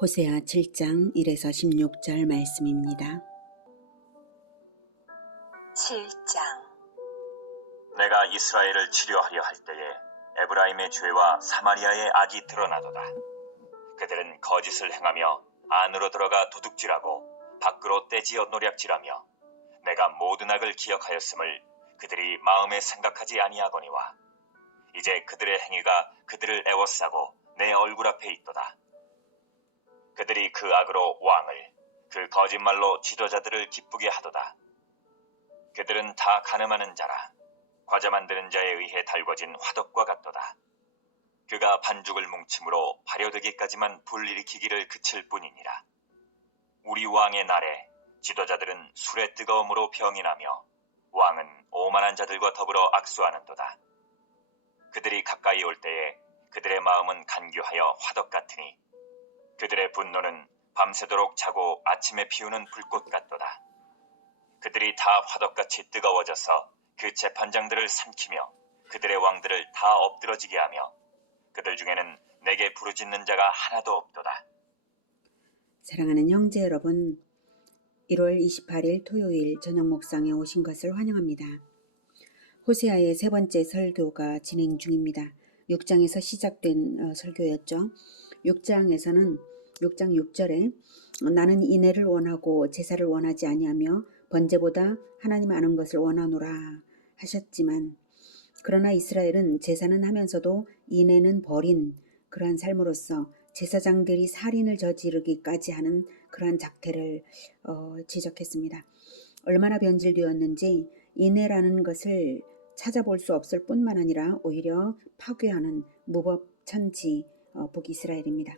호세아 7장 1에서 16절 말씀입니다. 7장. 내가 이스라엘을 치료하려 할 때에 에브라임의 죄와 사마리아의 악이 드러나도다. 그들은 거짓을 행하며 안으로 들어가 도둑질하고 밖으로 떼지어 노략질하며 내가 모든 악을 기억하였음을 그들이 마음에 생각하지 아니하거니와 이제 그들의 행위가 그들을 애워싸고 내 얼굴 앞에 있도다. 그들이 그 악으로 왕을, 그 거짓말로 지도자들을 기쁘게 하도다. 그들은 다 가늠하는 자라. 과자 만드는 자에 의해 달궈진 화덕과 같도다. 그가 반죽을 뭉침으로 발효되기까지만 불일으키기를 그칠 뿐이니라. 우리 왕의 날에 지도자들은 술의 뜨거움으로 병이 나며 왕은 오만한 자들과 더불어 악수하는도다. 그들이 가까이 올 때에 그들의 마음은 간교하여 화덕 같으니 그들의 분노는 밤새도록 자고 아침에 피우는 불꽃 같도다. 그들이 다 화덕같이 뜨거워져서 그 재판장들을 삼키며 그들의 왕들을 다 엎드러지게 하며 그들 중에는 내게 부르짖는 자가 하나도 없도다. 사랑하는 형제 여러분, 1월 28일 토요일 저녁 목상에 오신 것을 환영합니다. 호세아의 세 번째 설교가 진행 중입니다. 6장에서 시작된 설교였죠. 6장에서는 6장 6절에 나는 인애를 원하고 제사를 원하지 아니하며 번제보다 하나님 아는 것을 원하노라 하셨지만 그러나 이스라엘은 제사는 하면서도 인애는 버린 그러한 삶으로서 제사장들이 살인을 저지르기까지 하는 그러한 작태를 지적했습니다. 얼마나 변질되었는지 인애라는 것을 찾아볼 수 없을 뿐만 아니라 오히려 파괴하는 무법천지 북이스라엘입니다.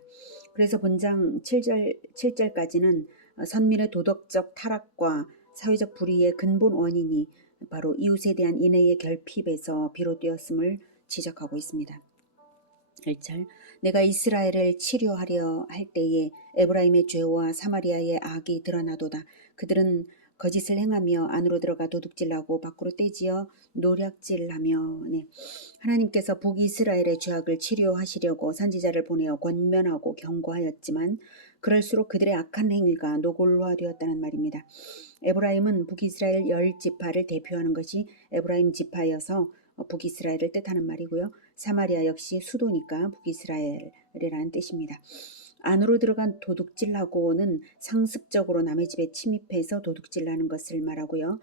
그래서 본장 7절까지는 선민의 도덕적 타락과 사회적 불의의 근본 원인이 바로 이웃에 대한 인애의 결핍에서 비롯되었음을 지적하고 있습니다. 1절 내가 이스라엘을 치료하려 할 때에 에브라임의 죄와 사마리아의 악이 드러나도다. 그들은 거짓을 행하며 안으로 들어가 도둑질하고 밖으로 떼지어 노략질하며 하나님께서 북이스라엘의 죄악을 치료하시려고 선지자를 보내어 권면하고 경고하였지만 그럴수록 그들의 악한 행위가 노골화되었다는 말입니다. 에브라임은 북이스라엘 10지파를 대표하는 것이 에브라임 지파여서 북이스라엘을 뜻하는 말이고요. 사마리아 역시 수도니까 북이스라엘이라는 뜻입니다. 안으로 들어간 도둑질하고는 상습적으로 남의 집에 침입해서 도둑질하는 것을 말하고요.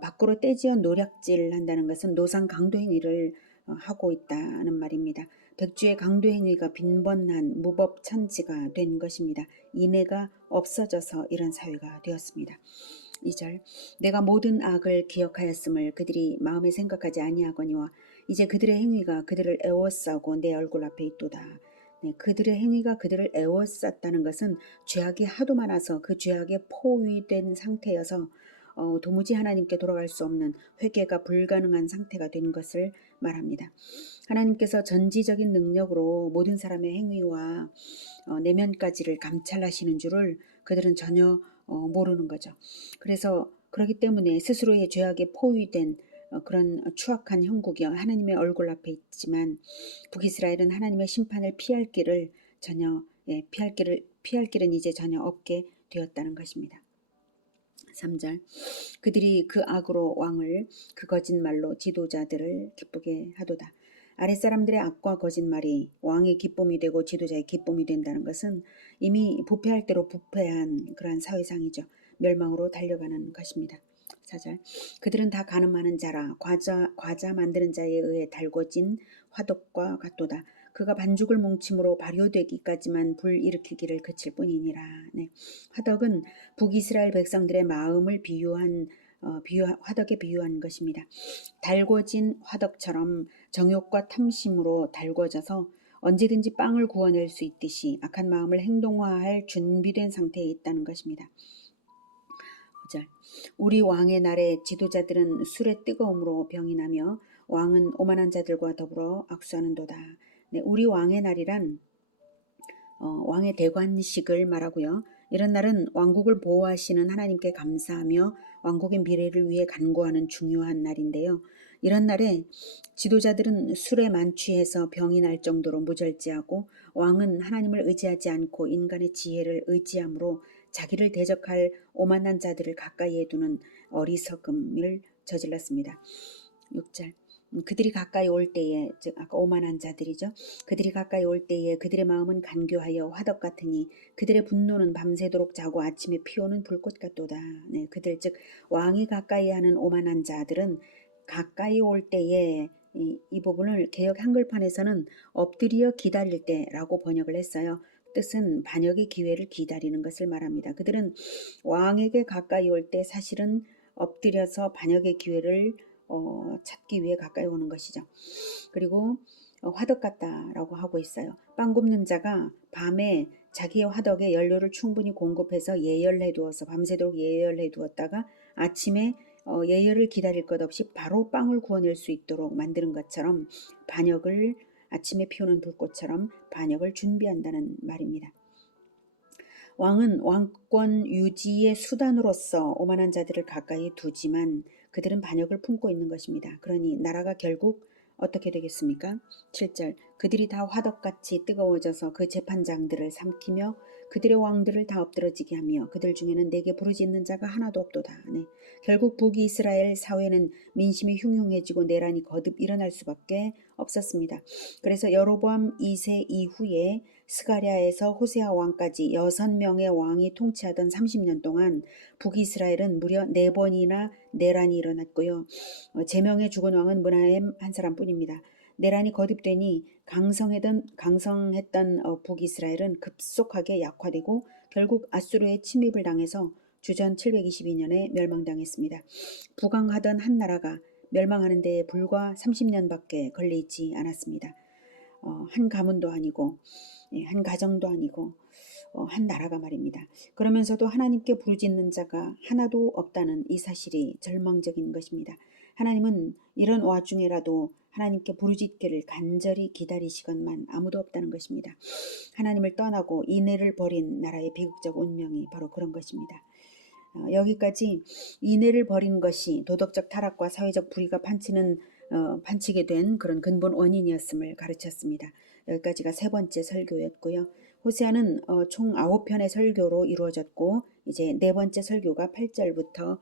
밖으로 떼지어 노략질한다는 것은 노상 강도 행위를 하고 있다는 말입니다. 백주의 강도 행위가 빈번한 무법천지가 된 것입니다. 인애가 없어져서 이런 사회가 되었습니다. 2절 내가 모든 악을 기억하였음을 그들이 마음에 생각하지 아니하거니와 이제 그들의 행위가 그들을 애워싸고 내 얼굴 앞에 있도다. 그들의 행위가 그들을 애워쌌다는 것은 죄악이 하도 많아서 그 죄악에 포위된 상태여서 도무지 하나님께 돌아갈 수 없는 회개가 불가능한 상태가 된 것을 말합니다. 하나님께서 전지적인 능력으로 모든 사람의 행위와 내면까지를 감찰하시는 줄을 그들은 전혀 모르는 거죠. 그래서 그렇기 때문에 스스로의 죄악에 포위된 그런 추악한 형국이 하나님의 얼굴 앞에 있지만 북이스라엘은 하나님의 심판을 피할 길은 이제 전혀 없게 되었다는 것입니다. 3절 그들이 그 악으로 왕을 그 거짓말로 지도자들을 기쁘게 하도다. 아랫사람들의 악과 거짓말이 왕의 기쁨이 되고 지도자의 기쁨이 된다는 것은 이미 부패할 대로 부패한 그러한 사회상이죠. 멸망으로 달려가는 것입니다. 4절 그들은 다 가늠하는 자라 과자 만드는 자에 의해 달궈진 화덕과 같도다. 그가 반죽을 뭉침으로 발효되기까지만 불일으키기를 그칠 뿐이니라. 화덕은 북이스라엘 백성들의 마음을 화덕에 비유한 것입니다. 달궈진 화덕처럼 정욕과 탐심으로 달궈져서 언제든지 빵을 구워낼 수 있듯이 악한 마음을 행동화할 준비된 상태에 있다는 것입니다. 5절 우리 왕의 날에 지도자들은 술의 뜨거움으로 병이 나며 왕은 오만한 자들과 더불어 악수하는도다. 우리 왕의 날이란 왕의 대관식을 말하고요. 이런 날은 왕국을 보호하시는 하나님께 감사하며 왕국의 미래를 위해 간구하는 중요한 날인데요. 이런 날에 지도자들은 술에 만취해서 병이 날 정도로 무절제하고 왕은 하나님을 의지하지 않고 인간의 지혜를 의지함으로 자기를 대적할 오만한 자들을 가까이에 두는 어리석음을 저질렀습니다. 6절 그들이 가까이 올 때에 즉 아까 오만한 자들이죠. 그들이 가까이 올 때에 그들의 마음은 간교하여 화덕 같으니 그들의 분노는 밤새도록 자고 아침에 피오는 불꽃 같도다. 네, 그들 즉 왕이 가까이 하는 오만한 자들은 가까이 올 때에 이 부분을 개역 한글판에서는 엎드려 기다릴 때라고 번역을 했어요. 뜻은 반역의 기회를 기다리는 것을 말합니다. 그들은 왕에게 가까이 올 때 사실은 엎드려서 반역의 기회를 찾기 위해 가까이 오는 것이죠. 그리고 화덕 같다라고 하고 있어요. 빵 굽는 자가 밤에 자기의 화덕에 연료를 충분히 공급해서 예열해 두어서 밤새도록 예열해 두었다가 아침에 예열을 기다릴 것 없이 바로 빵을 구워낼 수 있도록 만드는 것처럼 반역을 아침에 피우는 불꽃처럼 반역을 준비한다는 말입니다. 왕은 왕권 유지의 수단으로서 오만한 자들을 가까이 두지만 그들은 반역을 품고 있는 것입니다. 그러니 나라가 결국 어떻게 되겠습니까? 7절 그들이 다 화덕같이 뜨거워져서 그 재판장들을 삼키며 그들의 왕들을 다 엎드러지게 하며 그들 중에는 내게 부르짖는 자가 하나도 없도다. 네. 결국 북이스라엘 사회는 민심이 흉흉해지고 내란이 거듭 일어날 수밖에 없었습니다. 그래서 여로보암 2세 이후에 스가랴에서 호세아 왕까지 6명의 왕이 통치하던 30년 동안 북이스라엘은 무려 4번이나 내란이 일어났고요. 제명에 죽은 왕은 므나헴 한 사람뿐입니다. 내란이 거듭되니 강성했던 북이스라엘은 급속하게 약화되고 결국 아수르의 침입을 당해서 주전 722년에 멸망당했습니다. 부강하던 한 나라가 멸망하는 데에 불과 30년밖에 걸리지 않았습니다. 한 가문도 아니고 한 가정도 아니고 한 나라가 말입니다. 그러면서도 하나님께 부르짖는 자가 하나도 없다는 이 사실이 절망적인 것입니다. 하나님은 이런 와중에라도 하나님께 부르짖기를 간절히 기다리시건만 아무도 없다는 것입니다. 하나님을 떠나고 인애를 버린 나라의 비극적 운명이 바로 그런 것입니다. 여기까지 인애를 버린 것이 도덕적 타락과 사회적 불의가 판치게 된 그런 근본 원인이었음을 가르쳤습니다. 여기까지가 세 번째 설교였고요. 호세아는 총 9편의 설교로 이루어졌고 이제 네 번째 설교가 8절부터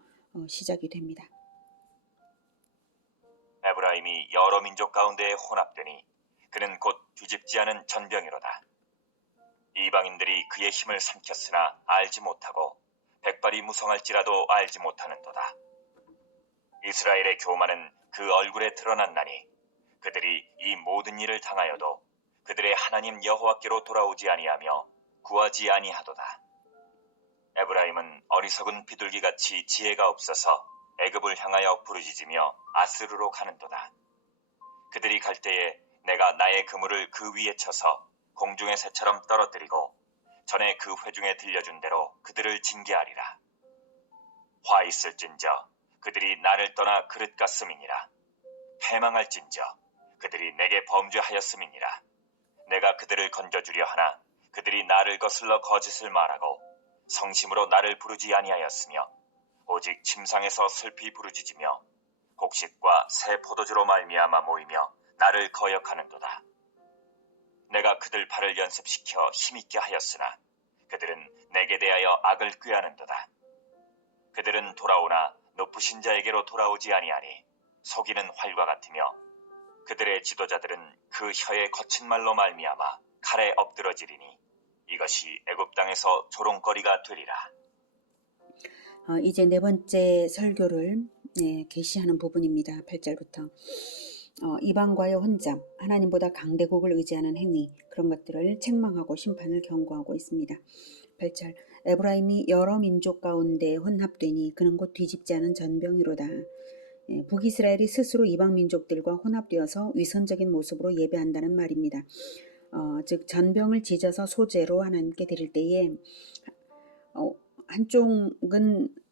시작이 됩니다. 에브라임이 여러 민족 가운데에 혼합되니 그는 곧 뒤집지 않은 전병이로다. 이방인들이 그의 힘을 삼켰으나 알지 못하고 백발이 무성할지라도 알지 못하는도다. 이스라엘의 교만은 그 얼굴에 드러났나니 그들이 이 모든 일을 당하여도 그들의 하나님 여호와께로 돌아오지 아니하며 구하지 아니하도다. 에브라임은 어리석은 비둘기같이 지혜가 없어서 애굽을 향하여 부르짖으며 아스르로 가는도다. 그들이 갈 때에 내가 나의 그물을 그 위에 쳐서 공중의 새처럼 떨어뜨리고 전에 그 회중에 들려준 대로 그들을 징계하리라. 화 있을진저 그들이 나를 떠나 그릇 같음이니라. 패망할진저 그들이 내게 범죄하였음이니라. 내가 그들을 건져주려 하나 그들이 나를 거슬러 거짓을 말하고 성심으로 나를 부르지 아니하였으며 오직 침상에서 슬피 부르짖으며 곡식과 새 포도주로 말미암아 모이며 나를 거역하는도다. 내가 그들 발을 연습시켜 힘있게 하였으나 그들은 내게 대하여 악을 꾀하는도다. 그들은 돌아오나 높으신 자에게로 돌아오지 아니하니 속이는 활과 같으며 그들의 지도자들은 그 혀의 거친 말로 말미암아 칼에 엎드러지리니 이것이 애굽 땅에서 조롱거리가 되리라. 이제 네 번째 설교를 계시하는 부분입니다. 8절부터 이방과의 혼잡, 하나님보다 강대국을 의지하는 행위, 그런 것들을 책망하고 심판을 경고하고 있습니다. 8절 에브라임이 여러 민족 가운데 혼합되니 그는 곧 뒤집지 않은 전병이로다. 북이스라엘이 스스로 이방 민족들과 혼합되어서 위선적인 모습으로 예배한다는 말입니다. 즉 전병을 지져서 소재로 하나님께 드릴 때에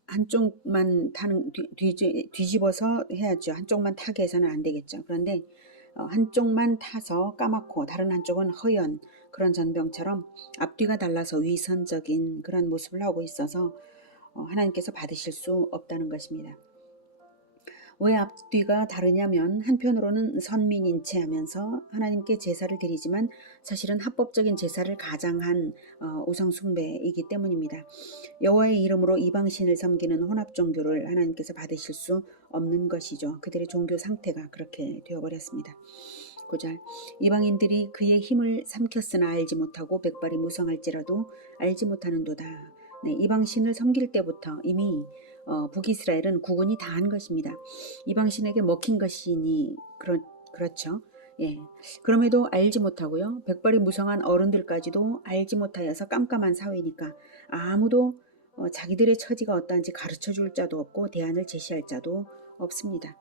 한쪽만 뒤집어서 해야죠. 한쪽만 타게 해서는 안 되겠죠. 그런데 한쪽만 타서 까맣고 다른 한쪽은 허연 그런 전병처럼 앞뒤가 달라서 위선적인 그런 모습을 하고 있어서 하나님께서 받으실 수 없다는 것입니다. 왜 앞뒤가 다르냐면 한편으로는 선민인체하면서 하나님께 제사를 드리지만 사실은 합법적인 제사를 가장한 우상 숭배이기 때문입니다. 여호와의 이름으로 이방신을 섬기는 혼합 종교를 하나님께서 받으실 수 없는 것이죠. 그들의 종교 상태가 그렇게 되어버렸습니다. 9절 이방인들이 그의 힘을 삼켰으나 알지 못하고 백발이 무성할지라도 알지 못하는도다. 네, 이방신을 섬길 때부터 이미 북이스라엘은 구분이 다 한 것입니다. 이방신에게 먹힌 것이니 그렇죠. 예. 그럼에도 알지 못하고요. 백발이 무성한 어른들까지도 알지 못하여서 깜깜한 사회니까 아무도 자기들의 처지가 어떠한지 가르쳐줄 자도 없고 대안을 제시할 자도 없습니다.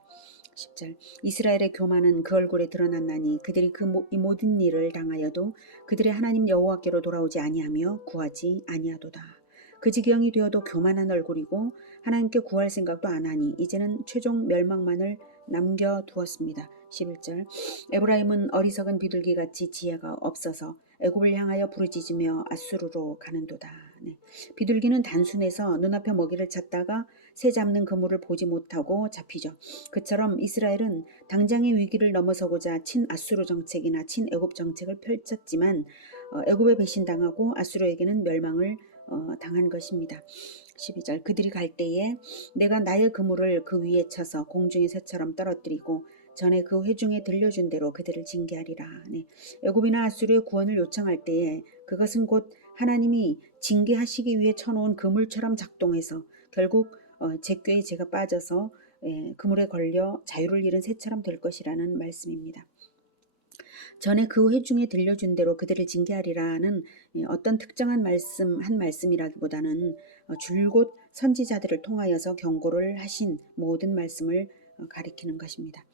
10절 이스라엘의 교만은 그 얼굴에 드러났나니 그들이 이 모든 일을 당하여도 그들의 하나님 여호와께로 돌아오지 아니하며 구하지 아니하도다. 그 지경이 되어도 교만한 얼굴이고 하나님께 구할 생각도 안 하니 이제는 최종 멸망만을 남겨두었습니다. 11절 에브라임은 어리석은 비둘기같이 지혜가 없어서 애굽을 향하여 부르짖으며 아수르로 가는도다. 네. 비둘기는 단순해서 눈앞에 먹이를 찾다가 새 잡는 그물을 보지 못하고 잡히죠. 그처럼 이스라엘은 당장의 위기를 넘어서고자 친아수르 정책이나 친애굽 정책을 펼쳤지만 애굽에 배신당하고 아수르에게는 멸망을 당한 것입니다. 12절 그들이 갈 때에 내가 나의 그물을 그 위에 쳐서 공중의 새처럼 떨어뜨리고 전에 그 회중에 들려준 대로 그들을 징계하리라. 네. 애굽이나 아수르의 구원을 요청할 때에 그것은 곧 하나님이 징계하시기 위해 쳐놓은 그물처럼 작동해서 결국 제 꾀에 제가 빠져서 그물에 걸려 자유를 잃은 새처럼 될 것이라는 말씀입니다. 전에 그 회중에 들려준 대로 그들을 징계하리라는 어떤 특정한 한 말씀이라기보다는 줄곧 선지자들을 통하여서 경고를 하신 모든 말씀을 가리키는 것입니다.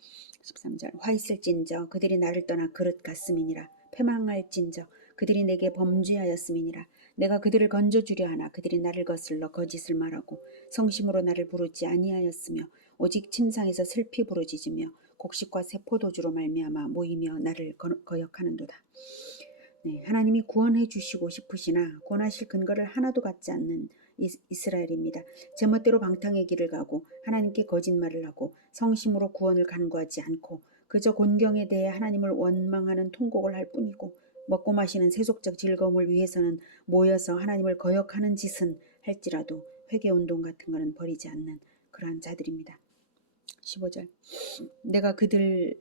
13절 화 있을진저 그들이 나를 떠나 그릇 같음이니라 패망할진저 그들이 내게 범죄하였음이니라 내가 그들을 건져주려 하나 그들이 나를 거슬러 거짓을 말하고 성심으로 나를 부르지 아니하였으며 오직 침상에서 슬피 부르짖으며 곡식과 새 포도주로 말미암아 모이며 나를 거역하는도다. 네, 하나님이 구원해 주시고 싶으시나 구원하실 근거를 하나도 갖지 않는 이스라엘입니다. 제멋대로 방탕의 길을 가고 하나님께 거짓말을 하고 성심으로 구원을 간구하지 않고 그저 곤경에 대해 하나님을 원망하는 통곡을 할 뿐이고 먹고 마시는 세속적 즐거움을 위해서는 모여서 하나님을 거역하는 짓은 할지라도 회개운동 같은 거는 버리지 않는 그러한 자들입니다. 15절 내가 그들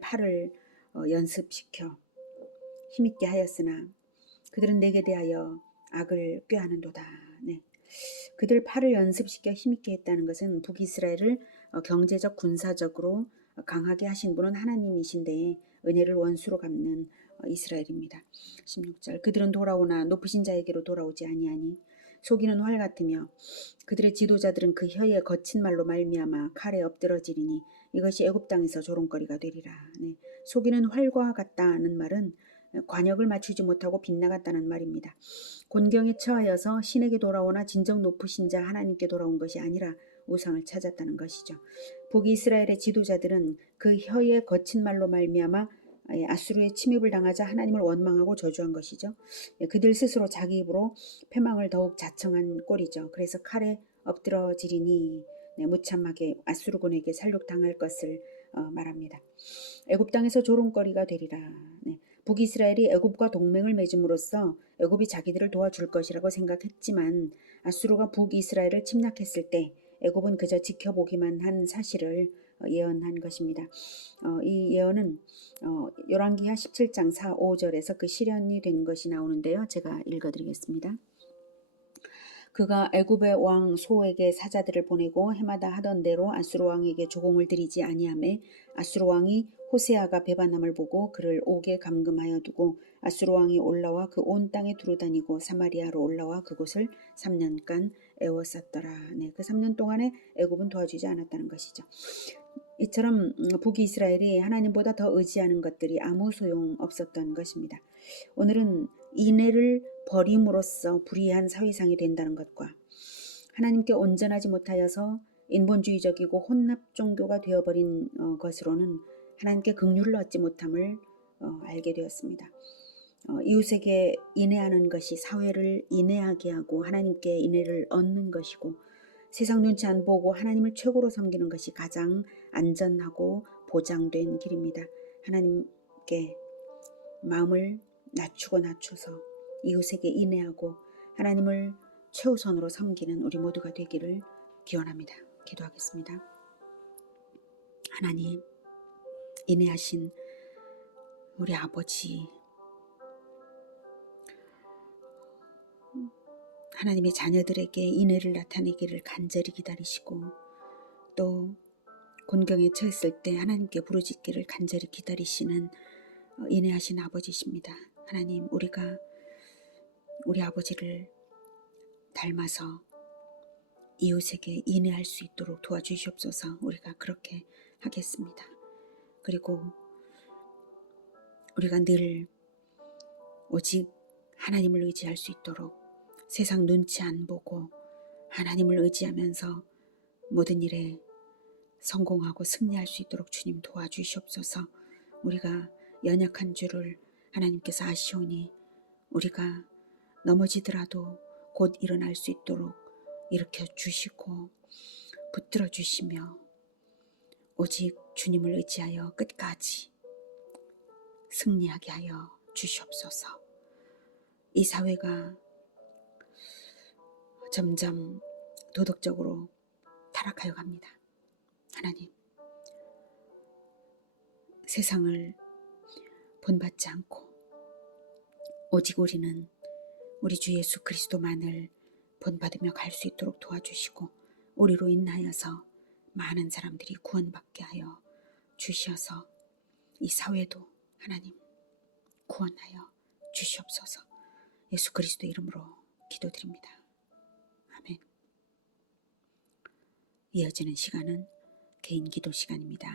팔을 연습시켜 힘있게 하였으나 그들은 내게 대하여 악을 꾀하는도다. 네. 그들 팔을 연습시켜 힘있게 했다는 것은 북이스라엘을 경제적 군사적으로 강하게 하신 분은 하나님이신데 은혜를 원수로 갚는 이스라엘입니다. 16절 그들은 돌아오나 높으신 자에게로 돌아오지 아니하니 속이는 활 같으며 그들의 지도자들은 그 혀의 거친 말로 말미암아 칼에 엎드러지리니 이것이 애굽 땅에서 조롱거리가 되리라. 네. 속이는 활과 같다는 말은 관역을 맞추지 못하고 빗나갔다는 말입니다. 곤경에 처하여서 신에게 돌아오나 진정 높으신 자 하나님께 돌아온 것이 아니라 우상을 찾았다는 것이죠. 북이스라엘의 지도자들은 그 혀의 거친 말로 말미암아 아수르의 침입을 당하자 하나님을 원망하고 저주한 것이죠. 그들 스스로 자기 입으로 패망을 더욱 자청한 꼴이죠. 그래서 칼에 엎드러지리니 무참하게 아수르군에게 살육당할 것을 말합니다. 애굽 땅에서 조롱거리가 되리라. 북이스라엘이 애굽과 동맹을 맺음으로써 애굽이 자기들을 도와줄 것이라고 생각했지만 아수르가 북이스라엘을 침략했을 때 애굽은 그저 지켜보기만 한 사실을 예언한 것입니다. 이 예언은 열왕기하 17장 4, 5절에서 그 실현이 된 것이 나오는데요. 제가 읽어드리겠습니다. 그가 애굽의 왕 소에게 사자들을 보내고 해마다 하던 대로 아수르 왕에게 조공을 드리지 아니하매 아수르 왕이 호세아가 배반함을 보고 그를 옥에 감금하여 두고 아수르 왕이 올라와 그 온 땅에 두루다니고 사마리아로 올라와 그곳을 3년간 애워쌌더라. 네, 그 3년 동안에 애굽은 도와주지 않았다는 것이죠. 이처럼 북이스라엘이 하나님보다 더 의지하는 것들이 아무 소용 없었던 것입니다. 오늘은 인애를 버림으로써 불의한 사회상이 된다는 것과 하나님께 온전하지 못하여서 인본주의적이고 혼납 종교가 되어버린 것으로는 하나님께 긍휼을 얻지 못함을 알게 되었습니다. 이웃에게 인애하는 것이 사회를 인애하게 하고 하나님께 인애를 얻는 것이고 세상 눈치 안 보고 하나님을 최고로 섬기는 것이 가장 안전하고 보장된 길입니다. 하나님께 마음을 낮춰서 이웃에게 인애하고 하나님을 최우선으로 섬기는 우리 모두가 되기를 기원합니다. 기도하겠습니다. 하나님, 인애하신 우리 아버지, 하나님의 자녀들에게 인애를 나타내기를 간절히 기다리시고 또 곤경에 처했을 때 하나님께 부르짖기를 간절히 기다리시는 인애하신 아버지십니다. 하나님, 우리가 우리 아버지를 닮아서 이웃에게 인애할 수 있도록 도와주시옵소서. 우리가 그렇게 하겠습니다. 그리고 우리가 늘 오직 하나님을 의지할 수 있도록 세상 눈치 안 보고 하나님을 의지하면서 모든 일에 성공하고 승리할 수 있도록 주님 도와주시옵소서. 우리가 연약한 줄을 하나님께서 아시오니 우리가 넘어지더라도 곧 일어날 수 있도록 일으켜 주시고 붙들어 주시며 오직 주님을 의지하여 끝까지 승리하게 하여 주시옵소서. 이 사회가 점점 도덕적으로 타락하여 갑니다. 하나님, 세상을 본받지 않고 오직 우리는 우리 주 예수 그리스도만을 본받으며 갈 수 있도록 도와주시고 우리로 인하여서 많은 사람들이 구원받게 하여 주시어서 이 사회도 하나님 구원하여 주시옵소서. 예수 그리스도 이름으로 기도드립니다. 아멘. 이어지는 시간은 개인 기도 시간입니다.